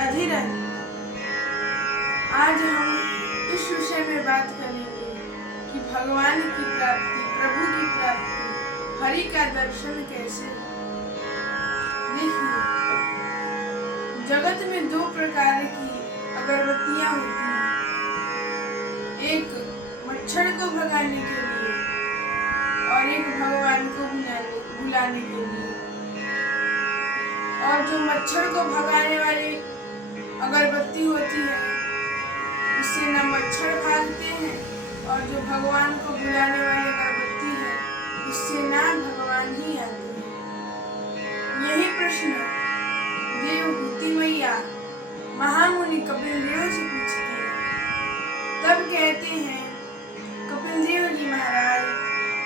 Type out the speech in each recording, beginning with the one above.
राधे राधे। आज हम इस विषय में बात करेंगे कि भगवान की प्राप्ति, प्रभु की प्राप्ति, हरि का दर्शन कैसे। देखिए, जगत में दो प्रकार की अगरबत्तियां होती हैं, एक मच्छर को भगाने के लिए और एक भगवान को बुलाने के लिए। और जो मच्छर को भगाने वाली अगरबत्ती होती है, इससे न मच्छर भागते हैं, और जो भगवान को बुलाने वाली अगरबत्ती है, इससे ना भगवान ही आते हैं। यही प्रश्न देवहूति मैया महामुनि कपिल देव से पूछती है। तब कहते हैं कपिल देव जी महाराज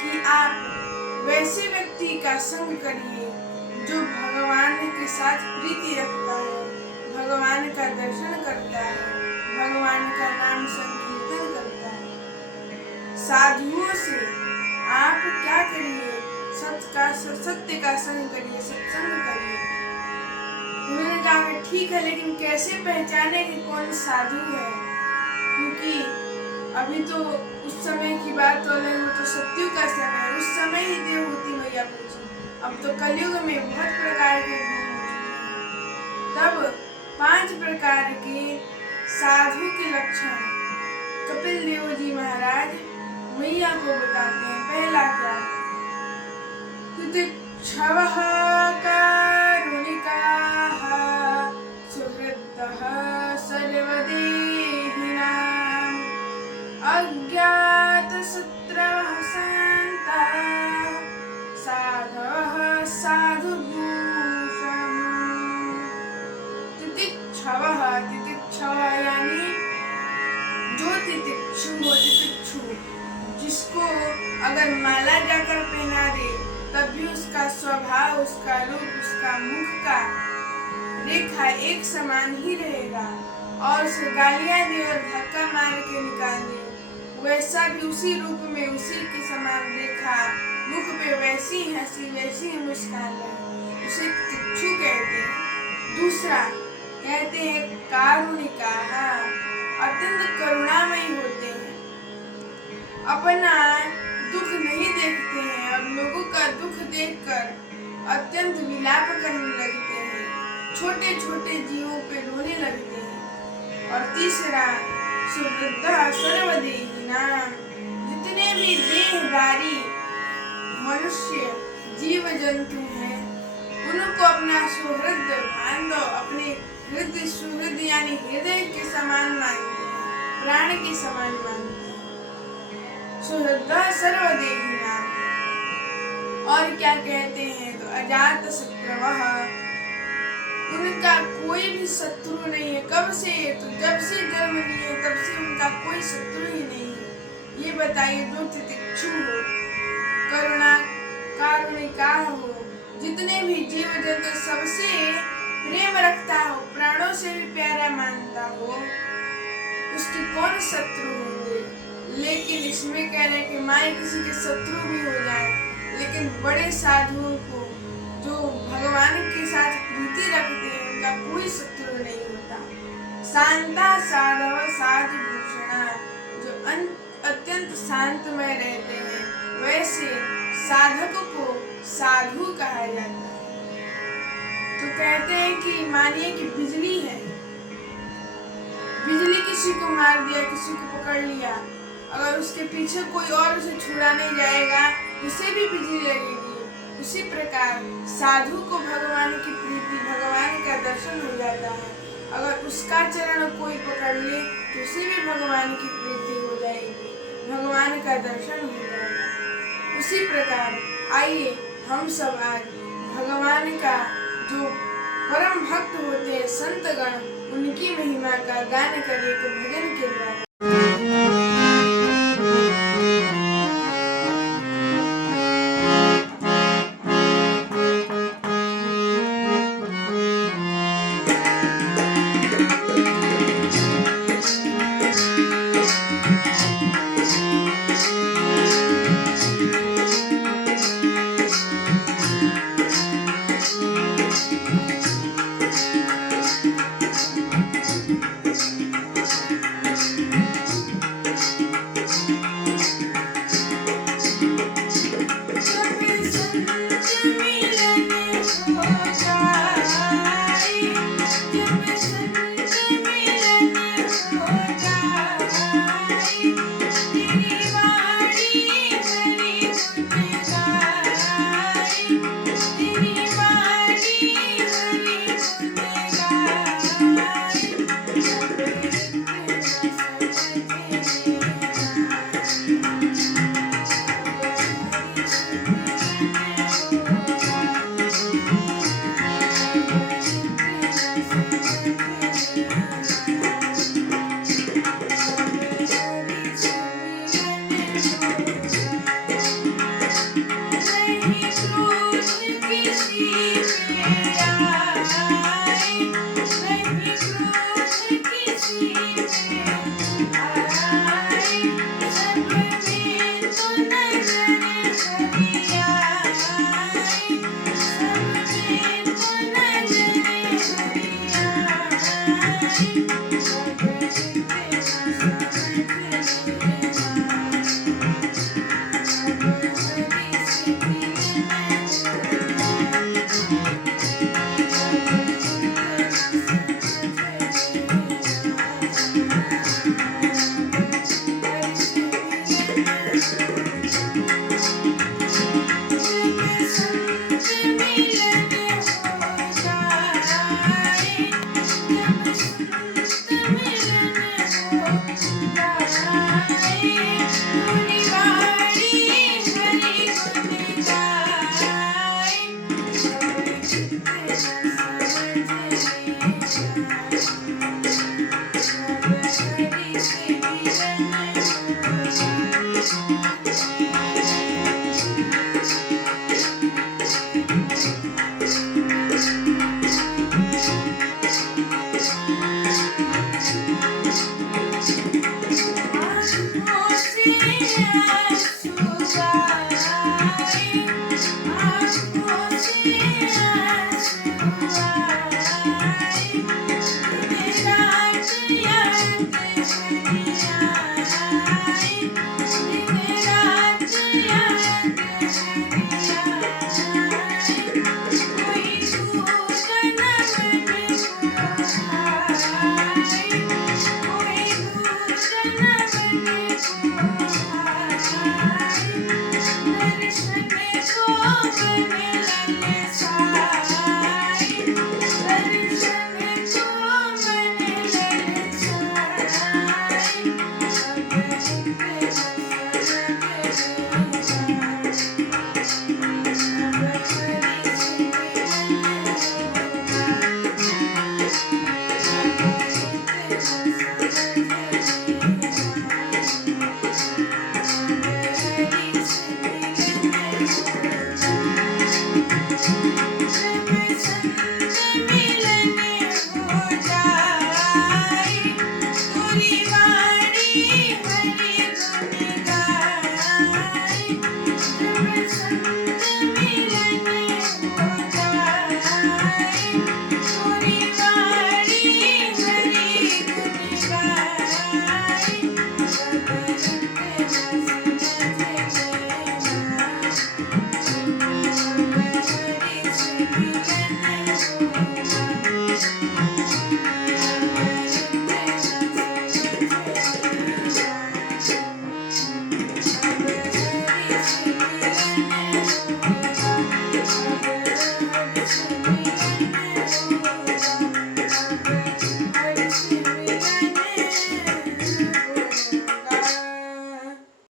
कि आप वैसे व्यक्ति का संग करिए जो भगवान के साथ प्रीति रखता है, भगवान का दर्शन करता है, भगवान का नाम संकीर्तन करता है। साधुओं से आप क्या करिए, सत्य का संग करिए, सत्संग करिए। उन्होंने कहा ठीक है, लेकिन कैसे पहचाने कि कौन साधु है, क्योंकि अभी तो उस समय की बात हो रही, तो सत्युग का समय, उस समय ही देवहूति मैया पूछी। अब तो कलयुग में बहुत प्रकार के गुण हो चुके हैं। तब 5 प्रकार के साधु के लक्षण कपिल देव जी महाराज मैया को बताते हैं। पहला क्या है? तितिक्षवः कारुणिकाः सुहृदः सर्वदेहिनां अज्ञातशत्रवः शान्ताः साधवः साधुभूषणम्। तितिक्षवः, तितिक्षवः यानी जो तितिक्षु हो, तितिक्षु जिसको अगर माला जाकर पहना दे तब भी उसका स्वभाव, उसका रूप, उसका मुख का रेखा एक समान ही रहेगा, और उसे गालियां दे और धक्का मार के निकाल दे, वैसा भी उसी रूप में उसी के समान रेखा, मुख पे वैसी हंसी, वैसी मुस्कान है, उसे तितिक्षु कहते हैं। दूसरा कहते हैं कारुणिकाः, अत्यंत करुणामयी होते हैं, अपना दुख नहीं देखते हैं और लोगों का दुख देखकर अत्यंत विलाप करने लगते हैं, छोटे छोटे जीवों पे रोने लगते हैं। और तीसरा सुहृदः सर्वदेहिनां, जितने भी देहधारी मनुष्य जीव जंतु हैं उनको अपना सुहृद मान दो, अपने हृदय, सुहृद यानी हृदय के समान मानते हैं, प्राण के समान मानते हैं। सुहृदः सर्वदेहिनां। और क्या कहते हैं? तो अजात शत्रुवः, उनका कोई भी शत्रु नहीं है। कब से? तो जब से जन्म लिए तब से उनका कोई शत्रु ही नहीं है। ये बताइए, जो तितिक्षु हो, कारुणिका हो, जितने भी जीव जंतु सबसे प्रेम रखता हो, प्राणों से भी प्यारा मानता हो, उसके कौन शत्रु होंगे। लेकिन इसमें कह रहे हैं कि माए किसी के शत्रु भी हो जाए, लेकिन बड़े साधुओं को जो भगवान के साथ प्रीति रखते हैं उनका कोई शत्रु नहीं होता। शांता साधव साधुभूषणा, जो अत्यंत शांतमय रहते हैं, वैसे साधक को साधु कहा जाता है। तो कहते हैं कि मानिए कि बिजली है, बिजली किसी को मार दिया, किसी को पकड़ लिया, अगर उसके पीछे कोई और उसे छुड़ाने जाएगा, उसे भी बिजली लगेगी। उसी प्रकार साधु को भगवान की प्रीति, भगवान का दर्शन हो जाता है। अगर उसका चरण कोई पकड़ ले तो उसे भी भगवान की प्रीति हो जाएगी, भगवान का दर्शन हो जाएगा। उसी प्रकार आइए हम सब आज भगवान का जो परम भक्त होते हैं संतगण, उनकी महिमा का गान करें एक भजन के द्वारा। जब संत मिलन हो जाए, तेरी वाणी हरि गुण गाए, तेरी वाणी हरि गुण गाए, जब एक न नहीं क्रोध किसी पे आए, नहीं क्रोध किसी पे आए, सब में तो नजर हरि आए, सब में तो नजर हरि आए, जब एक न